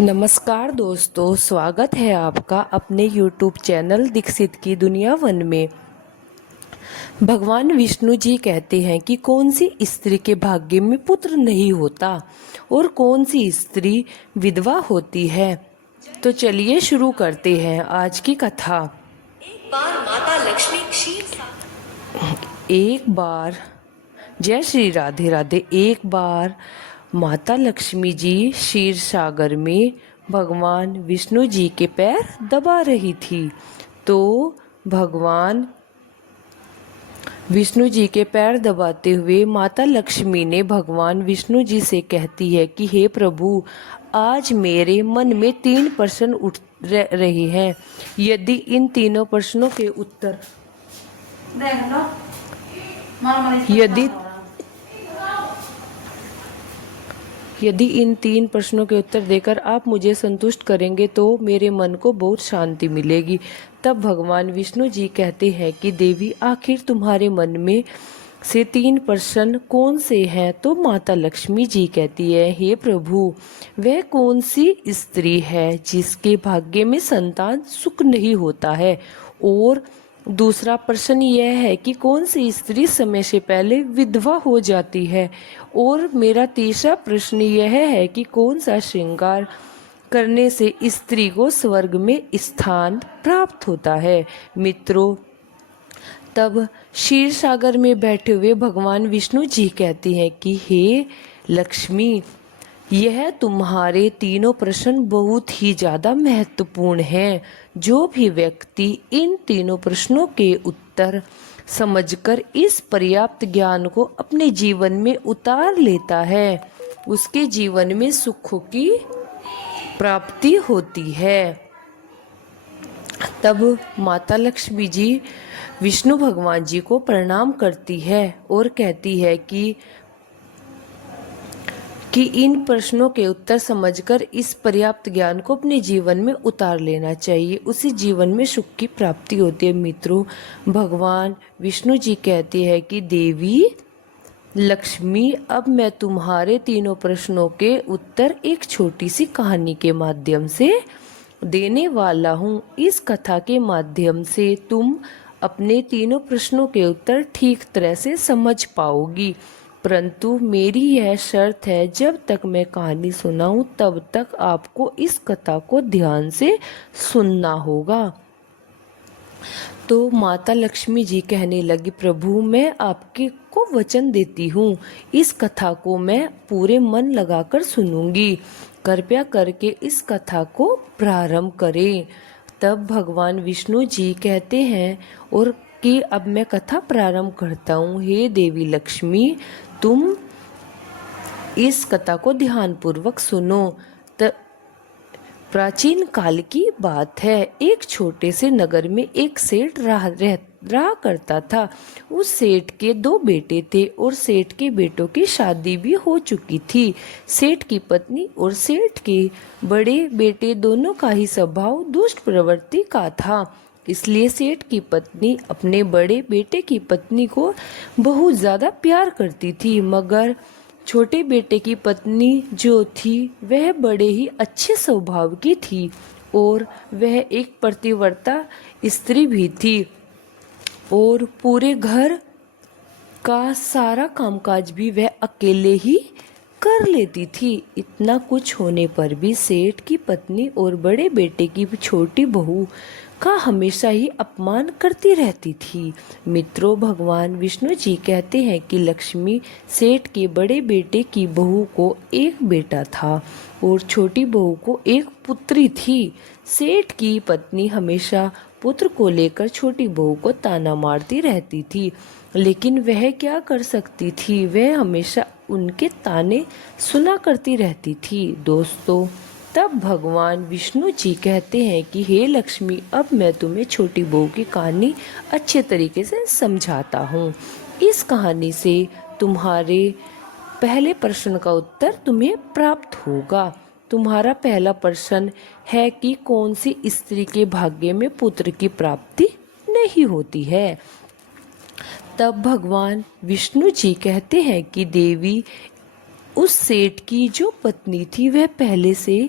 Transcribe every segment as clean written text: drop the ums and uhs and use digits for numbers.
नमस्कार दोस्तों, स्वागत है आपका अपने YouTube चैनल दीक्षित की दुनिया वन में। भगवान विष्णु जी कहते हैं कि कौन सी स्त्री के भाग्य में पुत्र नहीं होता और कौन सी स्त्री विधवा होती है। तो चलिए शुरू करते हैं आज की कथा। एक बार माता लक्ष्मी एक बार जय श्री राधे राधे। एक बार माता लक्ष्मी जी क्षीर सागर में भगवान विष्णु जी के पैर दबा रही थी। तो भगवान विष्णु जी के पैर दबाते हुए माता लक्ष्मी ने भगवान विष्णु जी से कहती है कि हे प्रभु, आज मेरे मन में 3 प्रश्न उठ रहे हैं। यदि इन तीनों प्रश्नों के उत्तर यदि इन 3 प्रश्नों के उत्तर देकर आप मुझे संतुष्ट करेंगे तो मेरे मन को बहुत शांति मिलेगी। तब भगवान विष्णु जी कहते हैं कि देवी, आखिर तुम्हारे मन में से 3 प्रश्न कौन से हैं? तो माता लक्ष्मी जी कहती है, हे प्रभु, वह कौन सी स्त्री है जिसके भाग्य में संतान सुख नहीं होता है? और दूसरा प्रश्न यह है कि कौन सी स्त्री समय से पहले विधवा हो जाती है? और मेरा तीसरा प्रश्न यह है कि कौन सा श्रृंगार करने से स्त्री को स्वर्ग में स्थान प्राप्त होता है? मित्रों, तब क्षीर सागर में बैठे हुए भगवान विष्णु जी कहते हैं कि हे लक्ष्मी, यह तुम्हारे तीनों प्रश्न बहुत ही ज़्यादा महत्वपूर्ण हैं। जो भी व्यक्ति इन तीनों प्रश्नों के उत्तर समझकर इस पर्याप्त ज्ञान को अपने जीवन में उतार लेता है, उसके जीवन में सुखों की प्राप्ति होती है। तब माता लक्ष्मी जी विष्णु भगवान जी को प्रणाम करती है और कहती है कि इन प्रश्नों के उत्तर समझकर इस पर्याप्त ज्ञान को अपने जीवन में उतार लेना चाहिए, उसी जीवन में सुख की प्राप्ति होती है। मित्रों, भगवान विष्णु जी कहते हैं कि देवी लक्ष्मी, अब मैं तुम्हारे तीनों प्रश्नों के उत्तर एक छोटी सी कहानी के माध्यम से देने वाला हूँ। इस कथा के माध्यम से तुम अपने तीनों प्रश्नों के उत्तर ठीक तरह से समझ पाओगी, परंतु मेरी यह शर्त है, जब तक मैं कहानी सुनाऊं तब तक आपको इस कथा को ध्यान से सुनना होगा। तो माता लक्ष्मी जी कहने लगी, प्रभु, मैं आपके को वचन देती हूँ, इस कथा को मैं पूरे मन लगाकर सुनूंगी। कृपया करके इस कथा को प्रारंभ करें। तब भगवान विष्णु जी कहते हैं और कि अब मैं कथा प्रारंभ करता हूँ। हे देवी लक्ष्मी, तुम इस कथा को ध्यानपूर्वक सुनो। प्राचीन काल की बात है। एक छोटे से नगर में एक सेठ रहा करता था। उस सेठ के 2 बेटे थे और सेठ के बेटों की शादी भी हो चुकी थी। सेठ की पत्नी और सेठ के बड़े बेटे दोनों का ही स्वभाव दुष्ट प्रवृत्ति का था। इसलिए सेठ की पत्नी अपने बड़े बेटे की पत्नी को बहुत ज़्यादा प्यार करती थी, मगर छोटे बेटे की पत्नी जो थी वह बड़े ही अच्छे स्वभाव की थी और वह एक पतिव्रता स्त्री भी थी और पूरे घर का सारा कामकाज भी वह अकेले ही कर लेती थी। इतना कुछ होने पर भी सेठ की पत्नी और बड़े बेटे की छोटी बहू का हमेशा ही अपमान करती रहती थी। मित्रों, भगवान विष्णु जी कहते हैं कि लक्ष्मी, सेठ के बड़े बेटे की बहू को एक बेटा था और छोटी बहू को एक पुत्री थी। सेठ की पत्नी हमेशा पुत्र को लेकर छोटी बहू को ताना मारती रहती थी, लेकिन वह क्या कर सकती थी, वह हमेशा उनके ताने सुना करती रहती थी। दोस्तों, तब भगवान विष्णु जी कहते हैं कि हे लक्ष्मी, अब मैं तुम्हें छोटी बहू की कहानी अच्छे तरीके से समझाता हूँ। इस कहानी से तुम्हारे पहले प्रश्न का उत्तर तुम्हें प्राप्त होगा। तुम्हारा पहला प्रश्न है कि कौन सी स्त्री के भाग्य में पुत्र की प्राप्ति नहीं होती है। तब भगवान विष्णु जी कहते हैं कि देवी, उस सेठ की जो पत्नी थी वह पहले से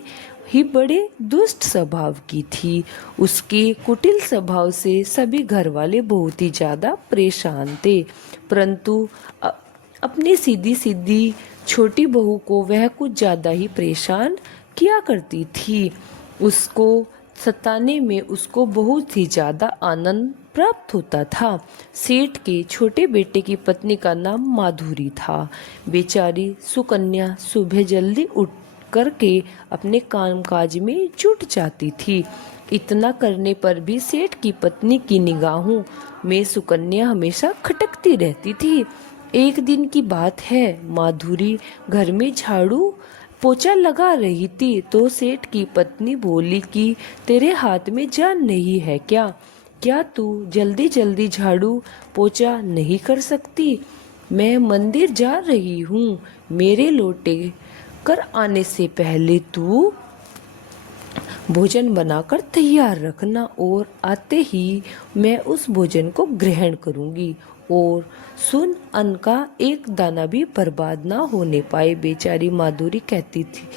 ही बड़े दुष्ट स्वभाव की थी। उसके कुटिल स्वभाव से सभी घर वाले बहुत ही ज़्यादा परेशान थे, परंतु अपनी सीधी सीधी छोटी बहू को वह कुछ ज़्यादा ही परेशान किया करती थी। उसको सताने में उसको बहुत ही ज़्यादा आनंद प्राप्त होता था। सेठ के छोटे बेटे की पत्नी का नाम माधुरी था। बेचारी सुकन्या सुबह जल्दी उठ करके अपने कामकाज में जुट जाती थी। इतना करने पर भी सेठ की पत्नी की निगाहों में सुकन्या हमेशा खटकती रहती थी। एक दिन की बात है, माधुरी घर में झाड़ू पोछा लगा रही थी तो सेठ की पत्नी बोली कि तेरे हाथ में जान नहीं है क्या? क्या तू जल्दी जल्दी झाड़ू पोछा नहीं कर सकती? मैं मंदिर जा रही हूँ, मेरे लौटे कर आने से पहले तू भोजन बनाकर तैयार रखना और आते ही मैं उस भोजन को ग्रहण करूँगी। और सुन, अन्न का एक दाना भी बर्बाद ना होने पाए। बेचारी माधुरी कहती थी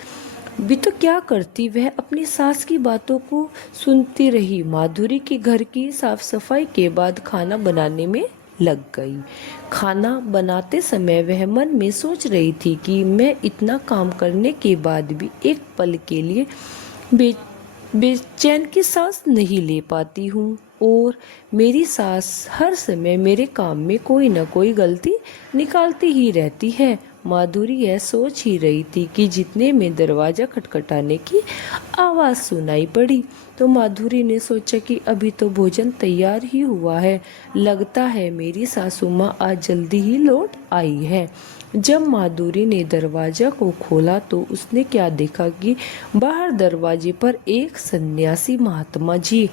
भी तो क्या करती, वह अपनी सास की बातों को सुनती रही। माधुरी के घर की साफ सफाई के बाद खाना बनाने में लग गई। खाना बनाते समय वह मन में सोच रही थी कि मैं इतना काम करने के बाद भी एक पल के लिए बेचैन की सांस नहीं ले पाती हूँ और मेरी सास हर समय मेरे काम में कोई न कोई गलती निकालती ही रहती है। माधुरी यह सोच ही रही थी कि जितने में दरवाज़ा खटखटाने की आवाज़ सुनाई पड़ी तो माधुरी ने सोचा कि अभी तो भोजन तैयार ही हुआ है, लगता है मेरी सासू माँ आज जल्दी ही लौट आई है। जब माधुरी ने दरवाजा को खोला तो उसने क्या देखा कि बाहर दरवाजे पर एक सन्यासी महात्मा जी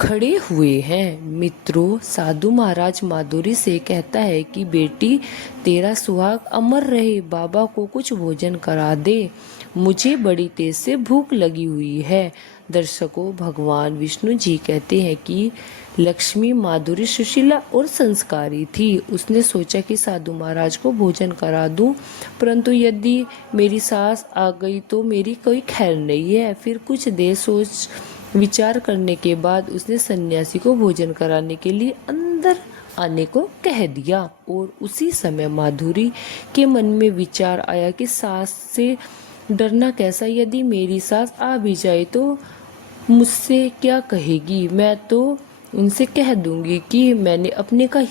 खड़े हुए हैं। मित्रों, साधु महाराज माधुरी से कहता है कि बेटी तेरा सुहाग अमर रहे, बाबा को कुछ भोजन करा दे, मुझे बड़ी तेज से भूख लगी हुई है। दर्शकों, भगवान विष्णु जी कहते हैं कि लक्ष्मी माधुरी सुशीला और संस्कारी थी। उसने सोचा कि साधु महाराज को भोजन करा दूं, परंतु यदि मेरी सास आ गई तो मेरी कोई खैर नहीं है। फिर कुछ देर सोच विचार करने के बाद उसने सन्यासी को भोजन कराने के लिए अंदर आने को कह दिया और उसी समय माधुरी के मन में विचार आया कि सास से डरना कैसा, यदि मेरी सास आ भी जाए तो मुझसे क्या कहेगी। मैं तो उनसे कह दूंगी कि मैंने अपने का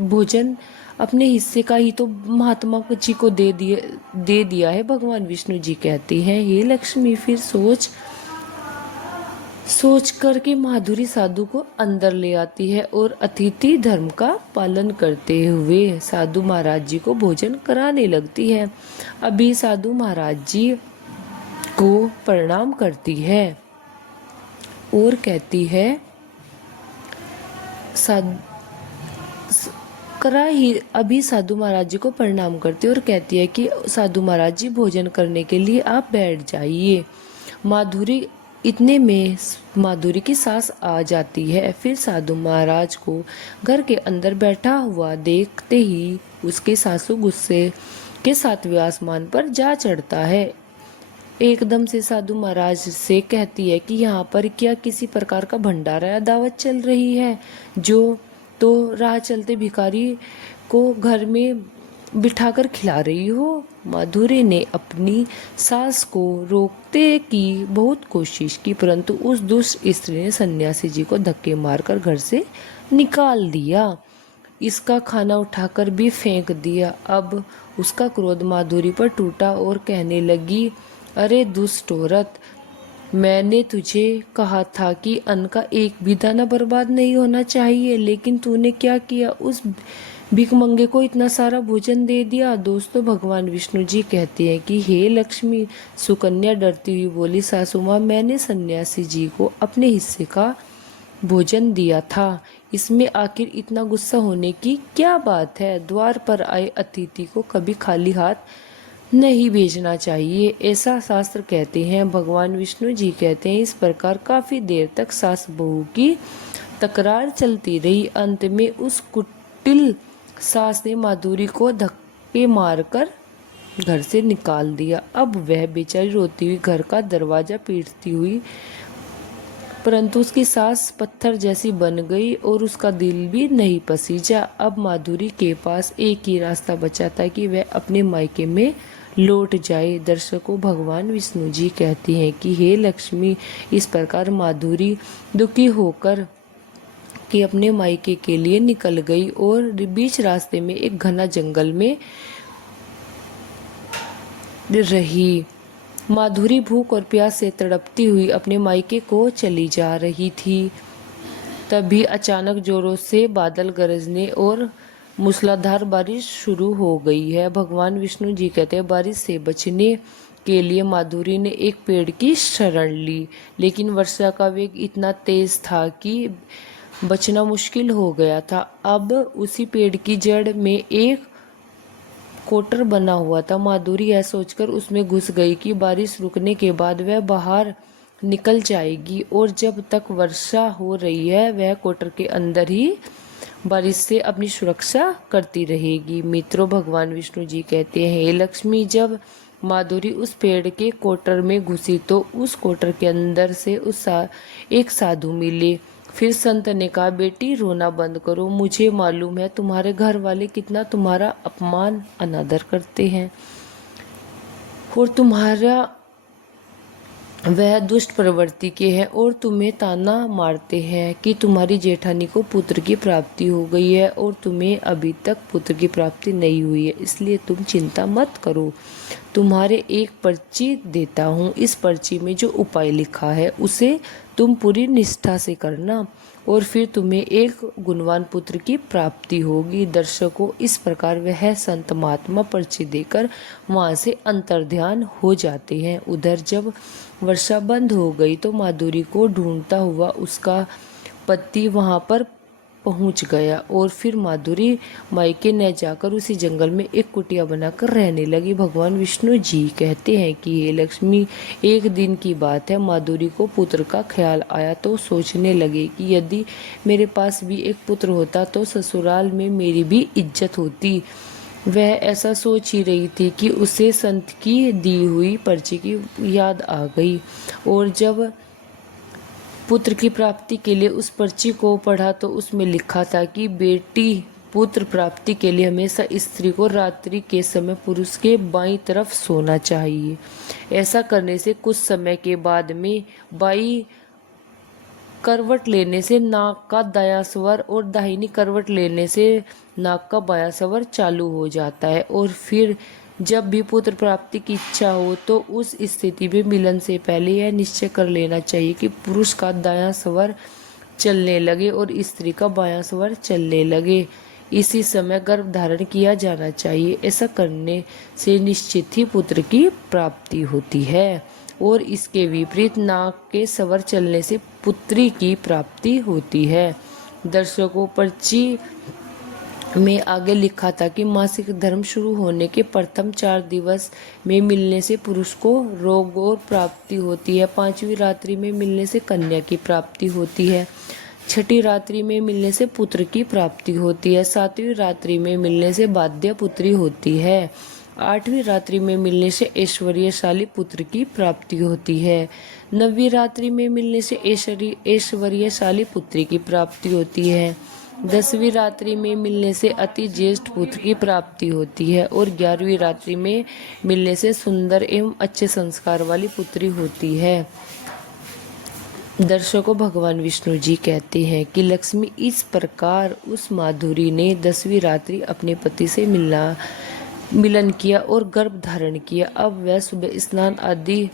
भोजन अपने हिस्से का ही तो महात्मा जी को दे दिया है। भगवान विष्णु जी कहते हैं, हे लक्ष्मी। फिर सोच करके माधुरी साधु को अंदर ले आती है और अतिथि धर्म का पालन करते हुए साधु महाराज जी को भोजन कराने लगती है। अभी साधु महाराज जी को प्रणाम करती है और कहती है अभी साधु महाराज जी को प्रणाम करती है और कहती है कि साधु महाराज जी भोजन करने के लिए आप बैठ जाइए। इतने में माधुरी की सास आ जाती है। फिर साधु महाराज को घर के अंदर बैठा हुआ देखते ही उसके सासू गुस्से के सातवें आसमान पर जा चढ़ता है। एकदम से साधु महाराज से कहती है कि यहाँ पर क्या किसी प्रकार का भंडारा या दावत चल रही है, जो तो राह चलते भिखारी को घर में बिठाकर खिला रही हो। माधुरी ने अपनी सास को रोकने की बहुत कोशिश की, परंतु उस दुष्ट स्त्री ने सन्यासी जी को धक्के मारकर घर से निकाल दिया। इसका खाना उठाकर भी फेंक दिया। अब उसका क्रोध माधुरी पर टूटा और कहने लगी, अरे दुष्ट औरत, मैंने तुझे कहा था कि अन्न का एक भी दाना बर्बाद नहीं होना चाहिए, लेकिन तूने क्या किया, उस भिखमंगे को इतना सारा भोजन दे दिया। दोस्तों, भगवान विष्णु जी कहते हैं कि हे लक्ष्मी। सुकन्या डरती हुई बोली, सासू माँ, मैंने सन्यासी जी को अपने हिस्से का भोजन दिया था, इसमें आखिर इतना गुस्सा होने की क्या बात है। द्वार पर आए अतिथि को कभी खाली हाथ नहीं भेजना चाहिए, ऐसा शास्त्र कहते हैं। भगवान विष्णु जी कहते हैं, इस प्रकार काफी देर तक सास बहू की तकरार चलती रही। अंत में उस कुटिल सास ने माधुरी को धक्के मारकर घर से निकाल दिया। अब वह बेचारी रोती हुई घर का दरवाजा पीटती हुई, परंतु उसकी सांस पत्थर जैसी बन गई और उसका दिल भी नहीं पसीजा। अब माधुरी के पास एक ही रास्ता बचा था कि वह अपने मायके में लौट जाए। दर्शकों, भगवान विष्णु जी कहती हैं कि हे लक्ष्मी, इस प्रकार माधुरी दुखी होकर कि अपने मायके के लिए निकल गई और बीच रास्ते में एक घना जंगल में रही। माधुरी भूख और प्यास से तड़पती हुई अपने मायके को चली जा रही थी। तभी अचानक जोरों से बादल गरजने और मूसलाधार बारिश शुरू हो गई है। भगवान विष्णु जी कहते हैं, बारिश से बचने के लिए माधुरी ने एक पेड़ की शरण ली, लेकिन वर्षा का वेग इतना तेज था कि बचना मुश्किल हो गया था। अब उसी पेड़ की जड़ में एक कोटर बना हुआ था। माधुरी यह सोचकर उसमें घुस गई कि बारिश रुकने के बाद वह बाहर निकल जाएगी और जब तक वर्षा हो रही है वह कोटर के अंदर ही बारिश से अपनी सुरक्षा करती रहेगी। मित्रों, भगवान विष्णु जी कहते हैं, हे लक्ष्मी, जब माधुरी उस पेड़ के कोटर में घुसी तो उस कोटर के अंदर से एक साधु मिले। फिर संत ने कहा, बेटी रोना बंद करो, मुझे मालूम है तुम्हारे घर वाले कितना तुम्हारा अपमान अनादर करते हैं और तुम्हारा वह दुष्ट प्रवृत्ति के हैं और तुम्हें ताना मारते हैं कि तुम्हारी जेठानी को पुत्र की प्राप्ति हो गई है और तुम्हें अभी तक पुत्र की प्राप्ति नहीं हुई है, इसलिए तुम चिंता मत करो। तुम्हारे एक पर्ची देता हूँ, इस पर्ची में जो उपाय लिखा है उसे तुम पूरी निष्ठा से करना और फिर तुम्हें एक गुणवान पुत्र की प्राप्ति होगी। दर्शकों, इस प्रकार वह संत महात्मा पर्ची देकर वहां से अंतर्ध्यान हो जाते हैं। उधर जब वर्षा बंद हो गई तो माधुरी को ढूंढता हुआ उसका पति वहां पर पहुंच गया और फिर माधुरी मायके न जाकर उसी जंगल में एक कुटिया बनाकर रहने लगी। भगवान विष्णु जी कहते हैं कि हे लक्ष्मी, एक दिन की बात है, माधुरी को पुत्र का ख्याल आया तो सोचने लगे कि यदि मेरे पास भी एक पुत्र होता तो ससुराल में मेरी भी इज्जत होती। वह ऐसा सोच ही रही थी कि उसे संत की दी हुई पर्ची की याद आ गई और जब पुत्र की प्राप्ति के लिए उस पर्ची को पढ़ा तो उसमें लिखा था कि बेटी, पुत्र प्राप्ति के लिए हमेशा स्त्री को रात्रि के समय पुरुष के बाईं तरफ सोना चाहिए। ऐसा करने से कुछ समय के बाद में बाईं करवट लेने से नाक का दायां स्वर और दाहिनी करवट लेने से नाक का बायां स्वर चालू हो जाता है और फिर जब भी पुत्र प्राप्ति की इच्छा हो तो उस स्थिति में मिलन से पहले यह निश्चय कर लेना चाहिए कि पुरुष का दायां स्वर चलने लगे और स्त्री का बायां स्वर चलने लगे। इसी समय गर्भ धारण किया जाना चाहिए। ऐसा करने से निश्चित ही पुत्र की प्राप्ति होती है और इसके विपरीत नाक के स्वर चलने से पुत्री की प्राप्ति होती है। दर्शकों, पर्ची में आगे लिखा था कि मासिक धर्म शुरू होने के प्रथम 4 दिवस में मिलने से पुरुष को रोग और प्राप्ति होती है, 5वीं रात्रि में मिलने से कन्या की प्राप्ति होती है, 6ठी रात्रि में मिलने से पुत्र की प्राप्ति होती है, 7वीं रात्रि में मिलने से बाध्य पुत्री होती है, 8वीं रात्रि में मिलने से ऐश्वर्यशाली पुत्र की प्राप्ति होती है, 9वीं रात्रि में मिलने से ऐश्वर्यशाली पुत्री की प्राप्ति होती है, 10वीं रात्रि में मिलने से अति ज्येष्ठ पुत्र की प्राप्ति होती है और 11वीं रात्रि में मिलने से सुंदर एवं अच्छे संस्कार वाली पुत्री होती है। दर्शकों, भगवान विष्णु जी कहते हैं कि लक्ष्मी, इस प्रकार उस माधुरी ने 10वीं रात्रि अपने पति से मिलन किया और गर्भ धारण किया। अब वह सुबह स्नान आदि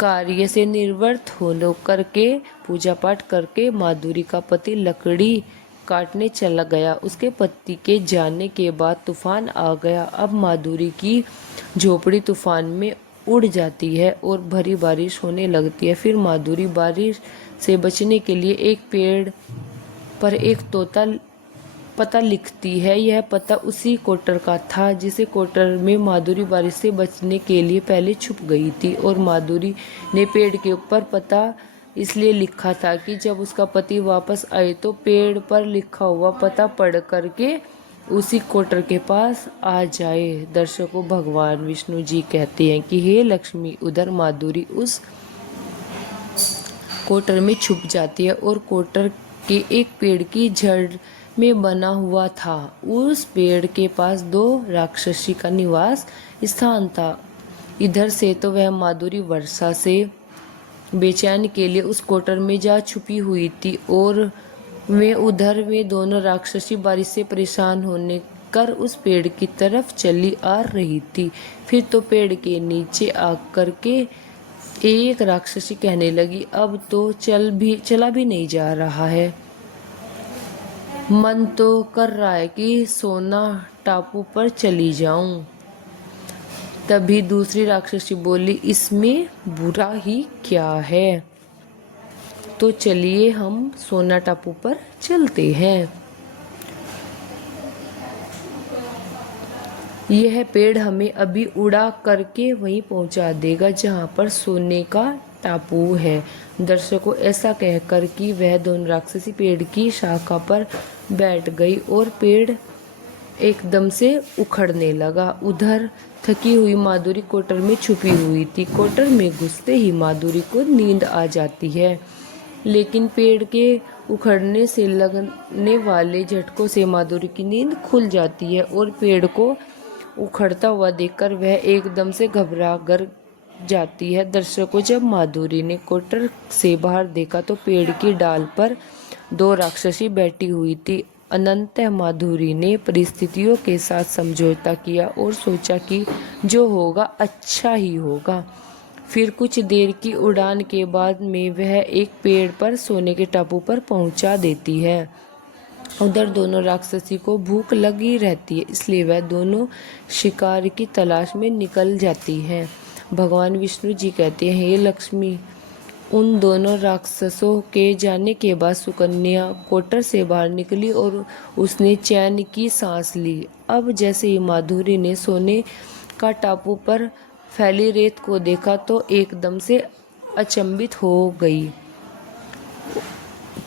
कार्य से निवृत्त होने करके पूजा पाठ करके माधुरी का पति लकड़ी काटने चला गया। उसके पति के जाने के बाद तूफान आ गया। अब माधुरी की झोपड़ी तूफान में उड़ जाती है और भरी बारिश होने लगती है। फिर माधुरी बारिश से बचने के लिए एक पेड़ पर एक तोता पता लिखती है। यह पता उसी कोटर का था जिसे कोटर में माधुरी बारिश से बचने के लिए पहले छुप गई थी और माधुरी ने पेड़ के ऊपर पता इसलिए लिखा था कि जब उसका पति वापस आए तो पेड़ पर लिखा हुआ पता पढ़ करके उसी कोटर के पास आ जाए। दर्शकों, भगवान विष्णु जी कहते हैं कि हे लक्ष्मी, उधर माधुरी उस कोटर में छुप जाती है और कोटर के एक पेड़ की जड़ में बना हुआ था। उस पेड़ के पास 2 राक्षसी का निवास स्थान था। इधर से तो वह माधुरी वर्षा से बेचैन के लिए उस कोटर में जा छुपी हुई थी और वे दोनों राक्षसी बारिश से परेशान होने कर उस पेड़ की तरफ चली आ रही थी। फिर तो पेड़ के नीचे आकर के एक राक्षसी कहने लगी, अब तो चला भी नहीं जा रहा है। मन तो कर रहा है कि सोना टापू पर चली जाऊं। तभी दूसरी राक्षसी बोली, इसमें बुरा ही क्या है, तो चलिए हम सोना टापू पर चलते हैं। यह पेड़ हमें अभी उड़ा करके वहीं पहुंचा देगा जहां पर सोने का टापू है। दर्शकों, ऐसा कहकर कि वह दोनों राक्षसी पेड़ की शाखा पर बैठ गई और पेड़ एकदम से उखड़ने लगा। उधर थकी हुई माधुरी कोटर में छुपी हुई थी। कोटर में घुसते ही माधुरी को नींद आ जाती है, लेकिन पेड़ के उखड़ने से लगने वाले झटकों से माधुरी की नींद खुल जाती है और पेड़ को उखड़ता हुआ देखकर वह एकदम से घबरा कर जाती है। दर्शकों, जब माधुरी ने कोटर से बाहर देखा तो पेड़ की डाल पर 2 राक्षसी बैठी हुई थी। अनंतः माधुरी ने परिस्थितियों के साथ समझौता किया और सोचा कि जो होगा अच्छा ही होगा। फिर कुछ देर की उड़ान के बाद में वह एक पेड़ पर सोने के टापू पर पहुंचा देती है। उधर दोनों राक्षसी को भूख लगी रहती है, इसलिए वह दोनों शिकार की तलाश में निकल जाती हैं। भगवान विष्णु जी कहते हैं, हे लक्ष्मी, उन दोनों राक्षसों के जाने के बाद सुकन्या कोटर से बाहर निकली और उसने चैन की सांस ली। अब जैसे ही माधुरी ने सोने का टापू पर फैली रेत को देखा तो एकदम से अचंभित हो गई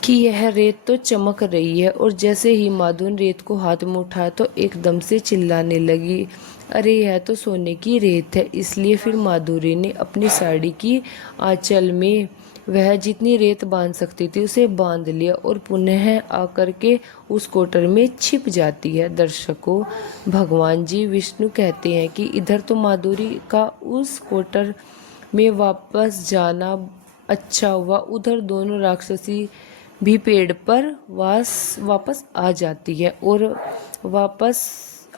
कि यह रेत तो चमक रही है। और जैसे ही माधुरी रेत को हाथ में उठाया तो एकदम से चिल्लाने लगी, अरे यह तो सोने की रेत है। इसलिए फिर माधुरी ने अपनी साड़ी की आंचल में वह जितनी रेत बांध सकती थी उसे बांध लिया और पुनः आकर के उस कोटर में छिप जाती है। दर्शकों, भगवान जी विष्णु कहते हैं कि इधर तो माधुरी का उस कोटर में वापस जाना अच्छा हुआ, उधर दोनों राक्षसी भी पेड़ पर वापस आ जाती है और वापस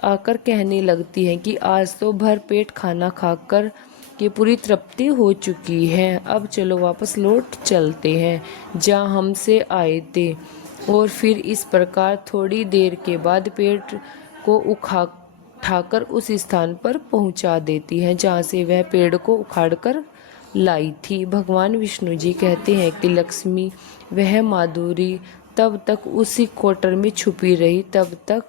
आकर कहने लगती है कि आज तो भर पेट खाना खाकर के पूरी तृप्ति हो चुकी है। अब चलो वापस लौट चलते हैं जहाँ हमसे आए थे। और फिर इस प्रकार थोड़ी देर के बाद पेट को उठाकर उस स्थान पर पहुंचा देती है जहाँ से वह पेड़ को उखाड़कर लाई थी। भगवान विष्णु जी कहते हैं कि लक्ष्मी, वह माधुरी तब तक उसी कोटर में छुपी रही। तब तक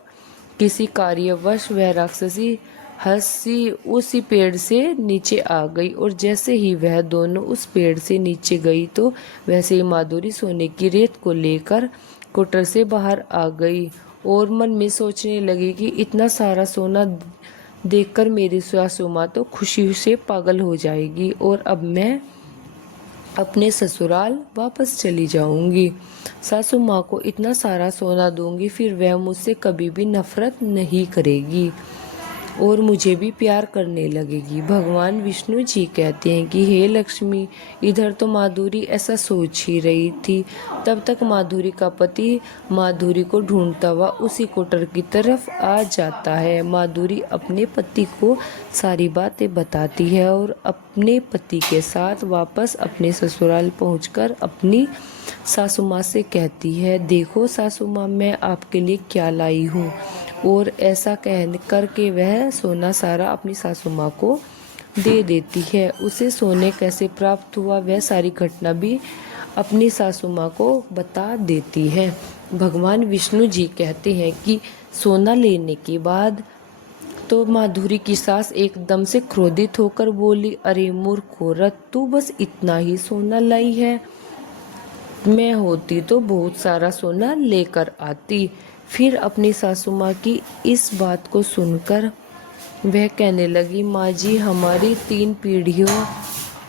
किसी कार्यवश वह राक्षसी हंसी उसी पेड़ से नीचे आ गई और जैसे ही वह दोनों उस पेड़ से नीचे गई तो वैसे ही माधुरी सोने की रेत को लेकर कोटर से बाहर आ गई और मन में सोचने लगी कि इतना सारा सोना देखकर मेरी सासू माँ तो खुशी से पागल हो जाएगी और अब मैं अपने ससुराल वापस चली जाऊंगी। सासू माँ को इतना सारा सोना दूंगी, फिर वह मुझसे कभी भी नफरत नहीं करेगी और मुझे भी प्यार करने लगेगी। भगवान विष्णु जी कहते हैं कि हे लक्ष्मी, इधर तो माधुरी ऐसा सोच ही रही थी। तब तक माधुरी का पति माधुरी को ढूंढता हुआ उसी कोटर की तरफ आ जाता है। माधुरी अपने पति को सारी बातें बताती है और अपने पति के साथ वापस अपने ससुराल पहुंचकर अपनी सासू माँ से कहती है, देखो सासू माँ, मैं आपके लिए क्या लाई हूँ। और ऐसा कह करके वह सोना सारा अपनी सासू माँ को दे देती है। उसे सोने कैसे प्राप्त हुआ वह सारी घटना भी अपनी सासू माँ को बता देती है। भगवान विष्णु जी कहते हैं कि सोना लेने के बाद तो माधुरी की सास एकदम से क्रोधित होकर बोली, अरे मूर्ख औरत, तू बस इतना ही सोना लाई है, मैं होती तो बहुत सारा सोना लेकर आती। फिर अपनी सासू माँ की इस बात को सुनकर वह कहने लगी, माँ जी, हमारी 3 पीढ़ियों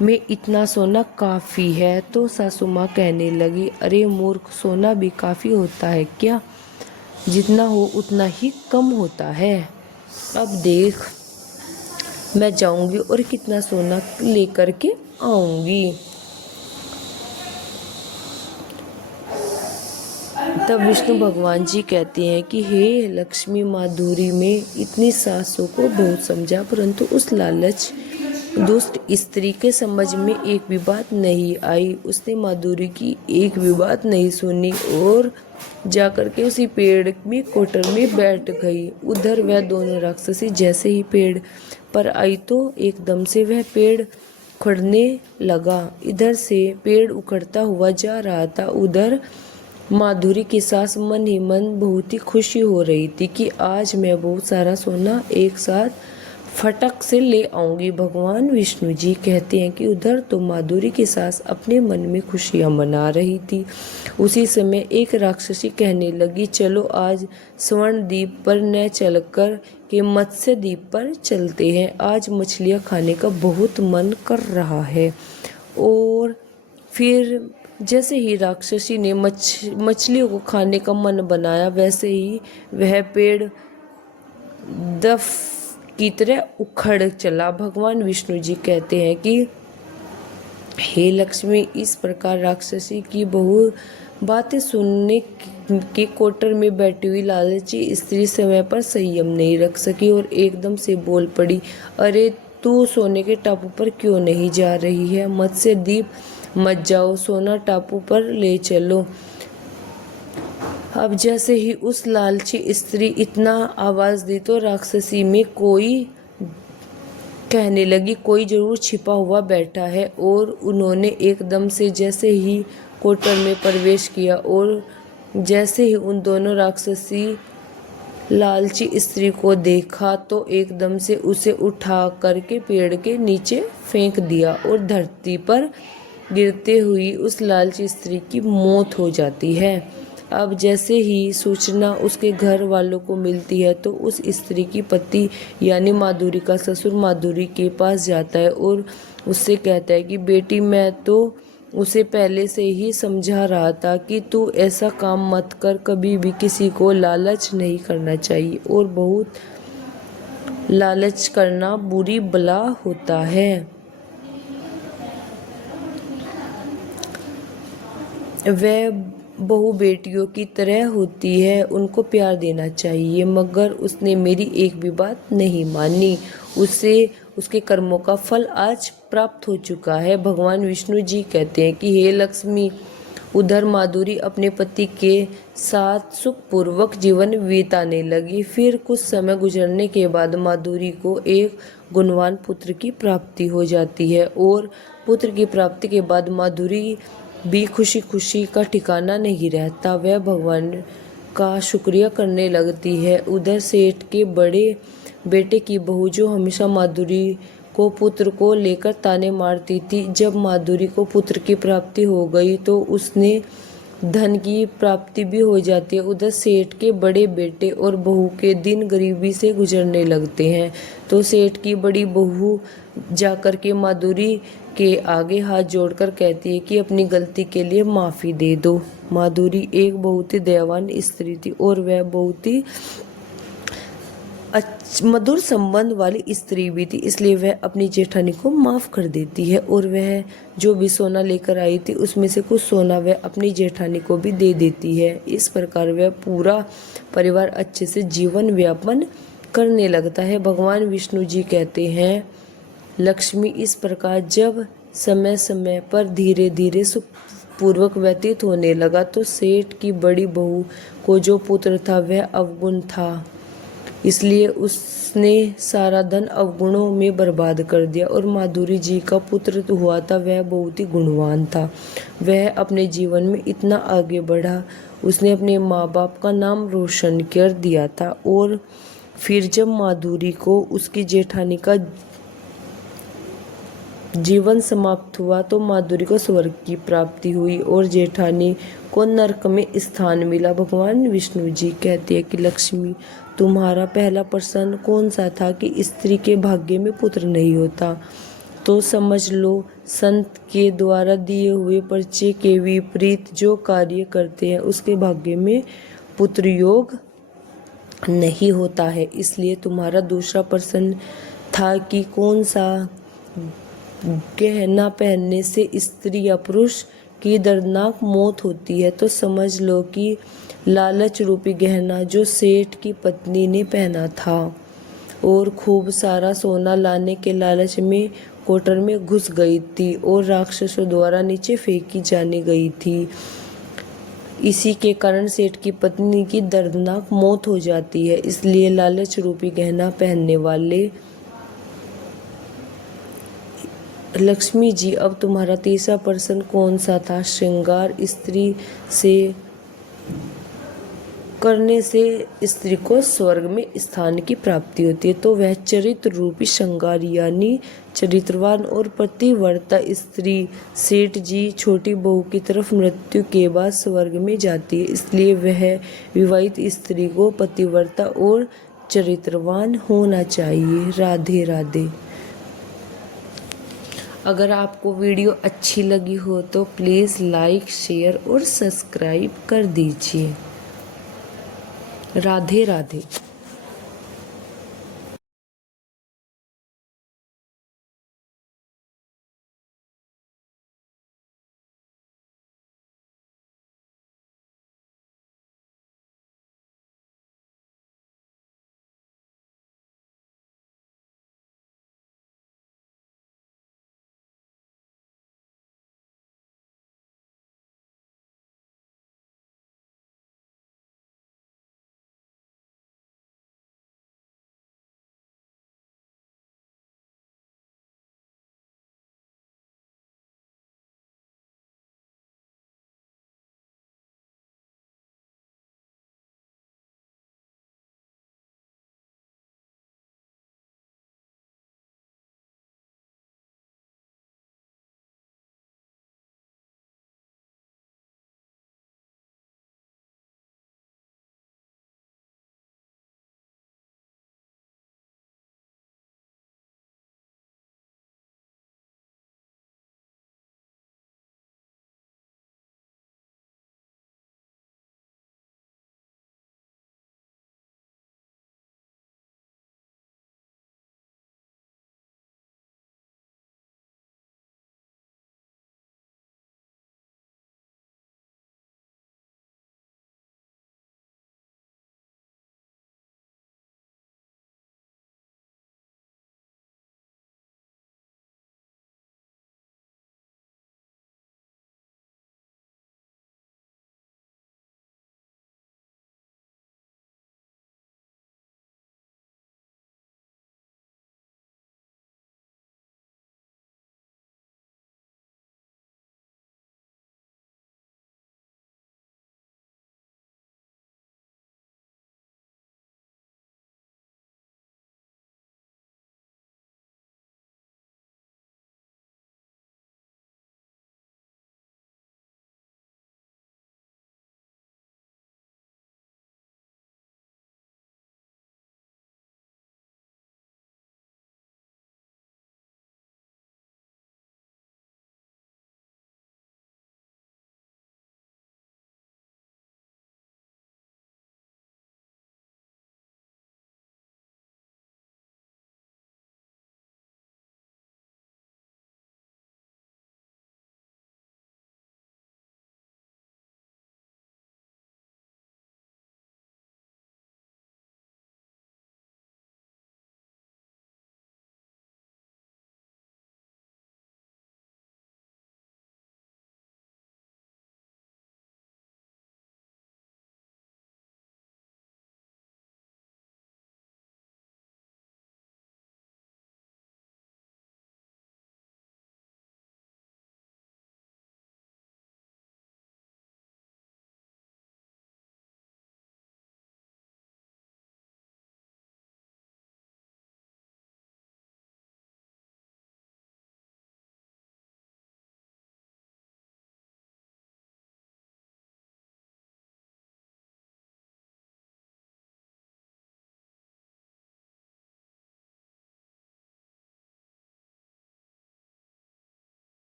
में इतना सोना काफ़ी है। तो सासू माँ कहने लगी, अरे मूर्ख, सोना भी काफ़ी होता है क्या? जितना हो उतना ही कम होता है। अब देख, मैं जाऊंगी और कितना सोना लेकर के आऊंगी। तब विष्णु भगवान जी कहते हैं कि हे लक्ष्मी, माधुरी में इतनी सासों को बहुत समझा, परंतु उस लालच दुष्ट स्त्री के समझ में एक भी बात नहीं आई। उसने माधुरी की एक भी बात नहीं सुनी और जाकर के उसी पेड़ में कोटर में बैठ गई। उधर वह दोनों राक्षसी जैसे ही पेड़ पर आई तो एकदम से वह पेड़ उखड़ने लगा। इधर से पेड़ उखड़ता हुआ जा रहा था, उधर माधुरी की सास मन ही मन बहुत ही खुशी हो रही थी कि आज मैं बहुत सारा सोना एक साथ फटक से ले आऊंगी। भगवान विष्णु जी कहते हैं कि उधर तो माधुरी की सास अपने मन में खुशियां मना रही थी। उसी समय एक राक्षसी कहने लगी, चलो आज स्वर्ण द्वीप पर न चलकर के मत्स्य द्वीप पर चलते हैं। आज मछलियां खाने का बहुत मन कर रहा है। और फिर जैसे ही राक्षसी ने मछलियों को खाने का मन बनाया, वैसे ही वह पेड़ दफ की तरह उखड़ चला। भगवान विष्णु जी कहते हैं कि हे लक्ष्मी, इस प्रकार राक्षसी की बहु बातें सुनने के कोटर में बैठी हुई लालची स्त्री समय पर संयम नहीं रख सकी और एकदम से बोल पड़ी, अरे तू सोने के टापू पर क्यों नहीं जा रही है? मत्स्य द्वीप मत जाओ, सोना टापू पर ले चलो। अब जैसे ही उस लालची स्त्री इतना आवाज दी तो राक्षसी में कोई कहने लगी, कोई जरूर छिपा हुआ बैठा है। और उन्होंने एकदम से जैसे ही कोटर में प्रवेश किया और जैसे ही उन दोनों राक्षसी लालची स्त्री को देखा तो एकदम से उसे उठा करके पेड़ के नीचे फेंक दिया और धरती पर गिरते हुई उस लालची स्त्री की मौत हो जाती है। अब जैसे ही सूचना उसके घर वालों को मिलती है तो उस स्त्री की पति यानी माधुरी का ससुर माधुरी के पास जाता है और उससे कहता है कि बेटी, मैं तो उसे पहले से ही समझा रहा था कि तू ऐसा काम मत कर, कभी भी किसी को लालच नहीं करना चाहिए और बहुत लालच करना बुरी बला होता है। वह बहु बेटियों की तरह होती है, उनको प्यार देना चाहिए, मगर उसने मेरी एक भी बात नहीं मानी। उसे उसके कर्मों का फल आज प्राप्त हो चुका है। भगवान विष्णु जी कहते हैं कि हे लक्ष्मी, उधर माधुरी अपने पति के साथ सुखपूर्वक जीवन बिताने लगी। फिर कुछ समय गुजरने के बाद माधुरी को एक गुणवान पुत्र की प्राप्ति हो जाती है और पुत्र की प्राप्ति के बाद माधुरी भी खुशी खुशी का ठिकाना नहीं रहता। वह भगवान का शुक्रिया करने लगती है। उधर सेठ के बड़े बेटे की बहू, जो हमेशा माधुरी को पुत्र को लेकर ताने मारती थी, जब माधुरी को पुत्र की प्राप्ति हो गई तो उसने धन की प्राप्ति भी हो जाती है। उधर सेठ के बड़े बेटे और बहू के दिन गरीबी से गुजरने लगते हैं तो सेठ की बड़ी बहू जाकर के माधुरी के आगे हाथ जोड़कर कहती है कि अपनी गलती के लिए माफ़ी दे दो। माधुरी एक बहुत ही दयावान स्त्री थी और वह बहुत ही मधुर संबंध वाली स्त्री भी थी, इसलिए वह अपनी जेठानी को माफ़ कर देती है और वह जो भी सोना लेकर आई थी उसमें से कुछ सोना वह अपनी जेठानी को भी दे देती है। इस प्रकार वह पूरा परिवार अच्छे से जीवन व्यापन करने लगता है। भगवान विष्णु जी कहते हैं, लक्ष्मी, इस प्रकार जब समय समय पर धीरे धीरे सुखपूर्वक व्यतीत होने लगा तो सेठ की बड़ी बहू को जो पुत्र था वह अवगुण था, इसलिए उसने सारा धन अवगुणों में बर्बाद कर दिया। और माधुरी जी का पुत्र हुआ था, वह बहुत ही गुणवान था। वह अपने जीवन में इतना आगे बढ़ा, उसने अपने माँ बाप का नाम रोशन कर दिया था। और फिर जब माधुरी को उसकी जेठानी का जीवन समाप्त हुआ तो माधुरी को स्वर्ग की प्राप्ति हुई और जेठानी को नरक में स्थान मिला। भगवान विष्णु जी कहते हैं कि लक्ष्मी, तुम्हारा पहला प्रश्न कौन सा था कि स्त्री के भाग्य में पुत्र नहीं होता? तो समझ लो, संत के द्वारा दिए हुए परिचय के विपरीत जो कार्य करते हैं उसके भाग्य में पुत्र योग नहीं होता है। इसलिए तुम्हारा दूसरा प्रश्न था कि कौन सा गहना पहनने से स्त्री या पुरुष की दर्दनाक मौत होती है। तो समझ लो कि लालच रूपी गहना जो सेठ की पत्नी ने पहना था और खूब सारा सोना लाने के लालच में कोटर में घुस गई थी और राक्षसों द्वारा नीचे फेंकी जाने गई थी। इसी के कारण सेठ की पत्नी की दर्दनाक मौत हो जाती है। इसलिए लालच रूपी गहना पहनने वाले लक्ष्मी जी, अब तुम्हारा तीसरा प्रश्न कौन सा था? श्रृंगार स्त्री से करने से स्त्री को स्वर्ग में स्थान की प्राप्ति होती है। तो वह चरित्र रूपी श्रृंगार यानी चरित्रवान और पतिव्रता स्त्री सेठ जी छोटी बहू की तरफ मृत्यु के बाद स्वर्ग में जाती है। इसलिए वह विवाहित स्त्री को पतिव्रता और चरित्रवान होना चाहिए। राधे राधे। अगर आपको वीडियो अच्छी लगी हो तो प्लीज़ लाइक, शेयर और सब्सक्राइब कर दीजिए। राधे राधे।